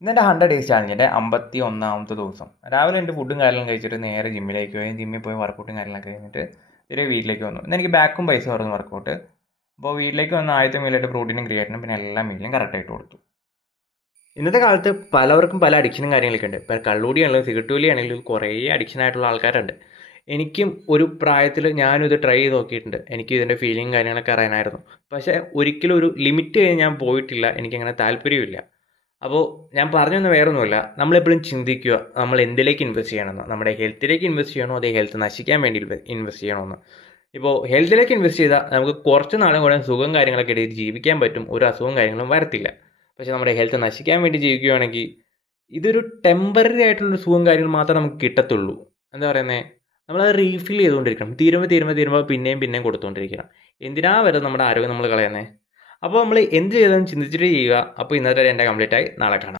ഇന്നെൻ്റെ 100 ഡേയ്സ് ചാലഞ്ചിൻ്റെ 51ാമത്തെ ദിവസം. രാവിലെ എൻ്റെ ഫുഡും കാര്യങ്ങളും കഴിച്ചിട്ട് നേരെ ജിമ്മിലേക്ക് പോയി. ജിമ്മിൽ പോയി വർക്കൗട്ടും കാര്യങ്ങളൊക്കെ കഴിഞ്ഞിട്ട് തിരികെ വീട്ടിലേക്ക് വന്നു. ഇന്ന് എനിക്ക് ബാക്കും പൈസ കുറഞ്ഞു വർക്കൗട്ട്. അപ്പോൾ വീട്ടിലേക്ക് വന്ന ആദ്യത്തെ മീലായിട്ട് പ്രോട്ടീനും ക്രിയേറ്റിനും പിന്നെ എല്ലാ മീലിനും കറക്റ്റായിട്ട് കൊടുത്തു. ഇന്നത്തെ കാലത്ത് പലവർക്കും പല അഡിക്ഷനും കാര്യങ്ങളൊക്കെ ഉണ്ട്. ഇപ്പോൾ കള്ളുകൂടിയാണെങ്കിലും സിഗരറ്റ് വലിയാണെങ്കിലും കുറേ അഡിക്ഷൻ ആയിട്ടുള്ള ആൾക്കാരുണ്ട്. എനിക്കും ഒരു പ്രായത്തിൽ ഞാനും ഇത് ട്രൈ ചെയ്ത് നോക്കിയിട്ടുണ്ട്. എനിക്ക് ഇതിൻ്റെ ഫീലിംഗ് കാര്യങ്ങളൊക്കെ അറിയാനായിരുന്നു. പക്ഷേ ഒരിക്കലും ഒരു ലിമിറ്റ് കഴിഞ്ഞ് ഞാൻ പോയിട്ടില്ല. എനിക്കങ്ങനെ താല്പര്യമില്ല. അപ്പോൾ ഞാൻ പറഞ്ഞൊന്നും വേറൊന്നുമില്ല. നമ്മളെപ്പോഴും ചിന്തിക്കുക നമ്മൾ എന്തിലേക്ക് ഇൻവെസ്റ്റ് ചെയ്യണമെന്ന്. നമ്മുടെ ഹെൽത്തിലേക്ക് ഇൻവെസ്റ്റ് ചെയ്യണോ അതേ ഹെൽത്ത് നശിക്കാൻ വേണ്ടി ഇൻവെസ്റ്റ് ചെയ്യണമെന്ന്. ഇപ്പോൾ ഹെൽത്തിലേക്ക് ഇൻവെസ്റ്റ് ചെയ്താൽ നമുക്ക് കുറച്ച് നാളും കൂടെ സുഖം കാര്യങ്ങളൊക്കെ ഇടയിൽ ജീവിക്കാൻ പറ്റും. ഒരു അസുഖവും കാര്യങ്ങളും വരത്തില്ല. പക്ഷേ നമ്മുടെ ഹെൽത്ത് നശിക്കാൻ വേണ്ടി ജീവിക്കുകയാണെങ്കിൽ ഇതൊരു ടെമ്പററി ആയിട്ടുള്ളൊരു സുഖം കാര്യങ്ങൾ മാത്രമേ നമുക്ക് കിട്ടത്തുള്ളൂ. എന്താ പറയുന്നത്, നമ്മളത് റീഫിൽ ചെയ്തുകൊണ്ടിരിക്കണം. തീരുമ്പോൾ പിന്നെയും കൊടുത്തുകൊണ്ടിരിക്കണം. എന്തിനാ വരെ നമ്മുടെ ആരോഗ്യം നമ്മൾ കളയുന്നത്? അപ്പോൾ നമ്മൾ എന്ത് ചെയ്താലും ചിന്തിച്ചിട്ട് ചെയ്യുക. അപ്പോൾ ഇന്നത്തെ എൻ്റെ കംപ്ലീറ്റ് ആയി. നാളെ കാണാം.